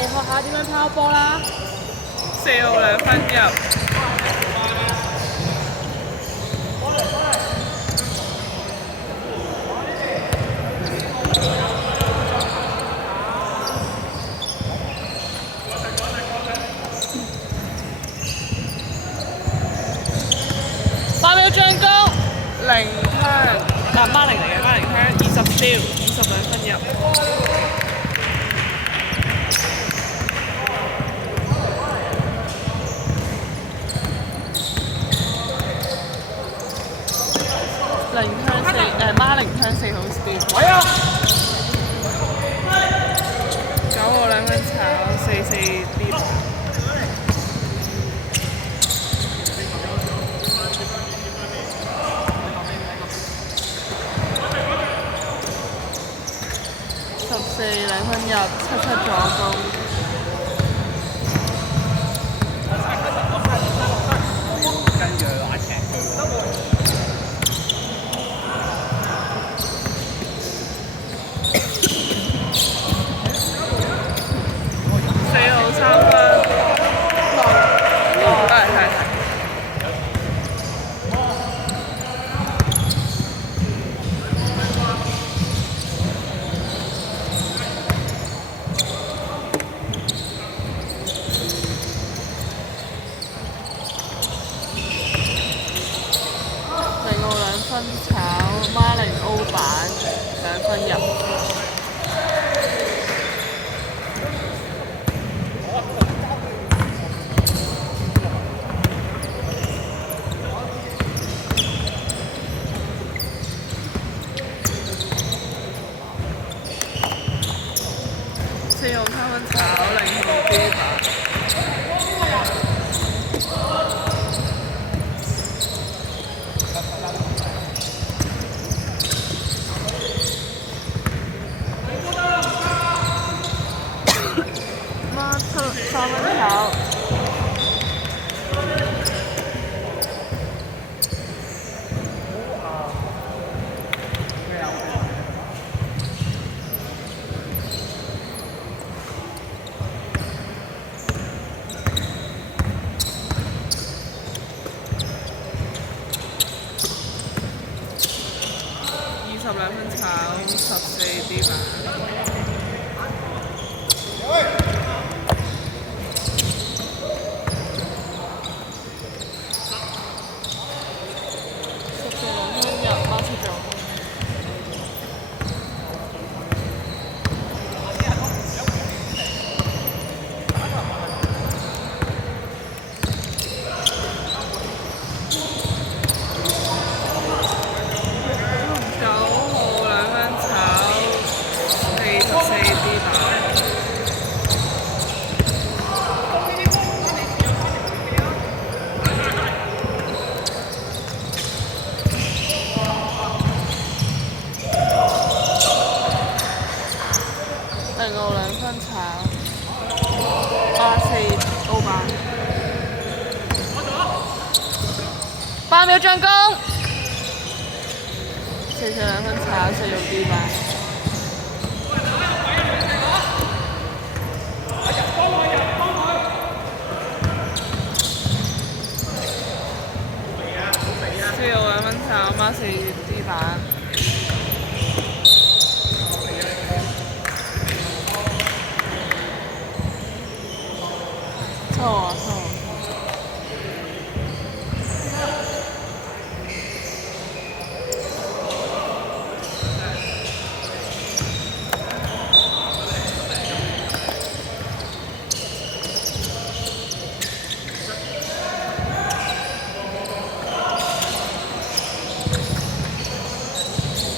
你學下點樣拋波啦。4號2分入。8秒進攻。0香，孖零嚟嘅，孖零香20tiêu22分入。孖零香4號 speed。9號2分炒44 D。14 2分入77助攻。跟住去玩踢佢。4號3分。係。0號2分炒孖零 O 板2分入。4號3分炒0號 B 板。3分炒。22分炒14 D 板。0號2分炒84 O 板。8秒進攻。44 2分炒4號 B 板。4號2分炒孖4 D 板。錯。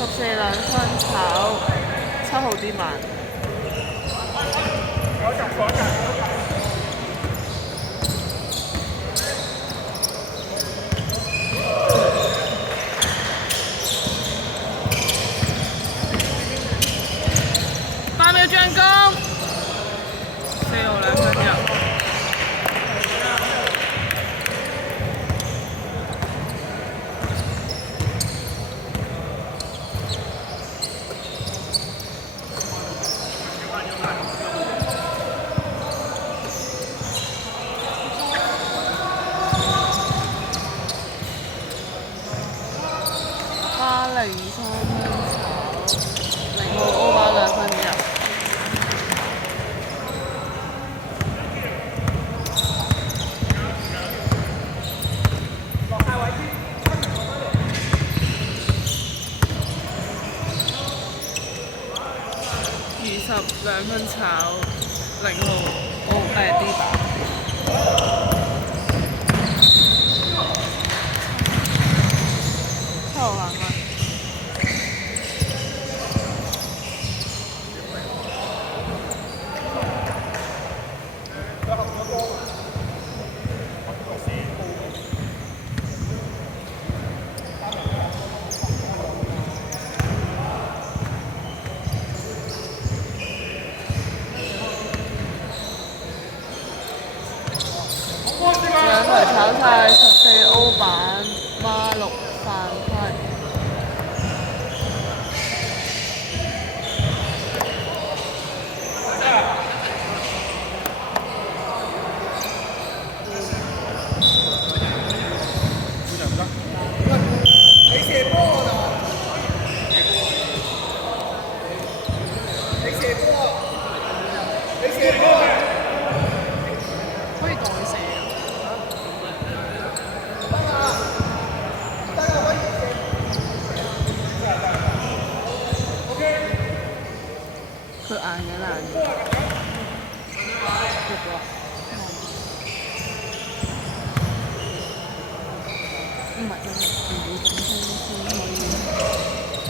14 2分炒7號 D 板。8秒進攻。4號2分入。孖零3蚊炒，0號歐版2分入。22分炒0號D 版。7號3分。兩台炒晒14歐版孖6犯規。你射波啊！你射波！你射波！可以當佢射。佢硬嘅。唔係真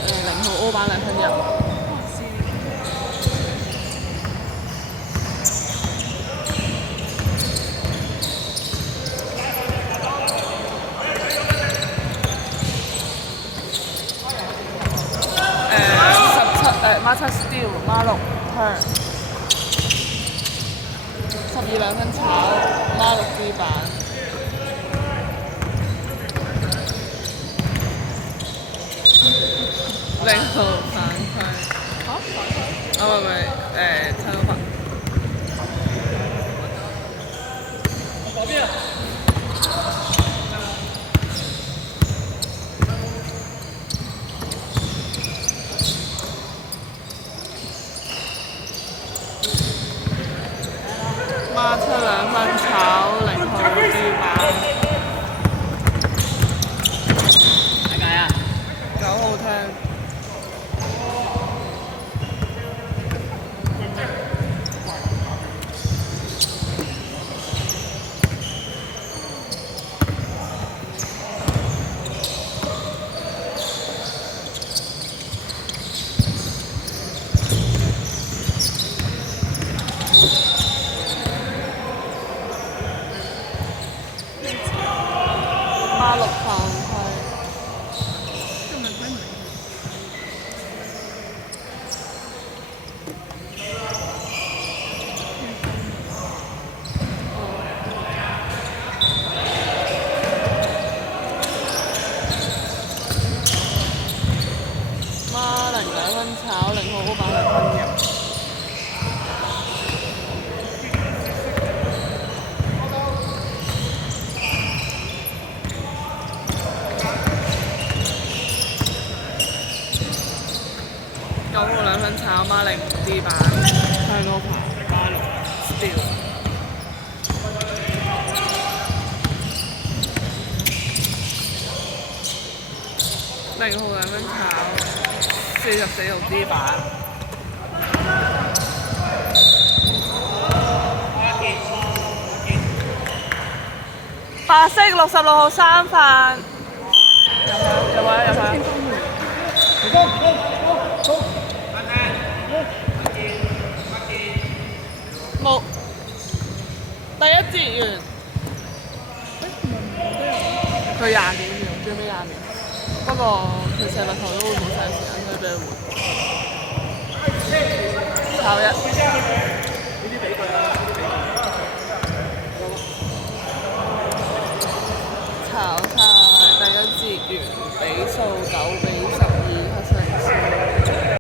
係0號歐版2分入。孖7 steal 孖6 turn。122分炒孖6 D 版。0號犯規。嚇？唔係7號犯。嗰邊啊！孖7 2分炒0號D 版。點解啊9號聽。孖6犯規。今日睇唔明。孖0 2分炒0號歐版2分入。9號2分炒孖0 D 版。turnover孖6 steal。0號2分炒44號 D 版。白色66號3犯。入去。冇。第一節完。佢20幾秒，最尾20秒。不過佢射罰球都會冇晒時間，所以俾佢換。炒1。炒。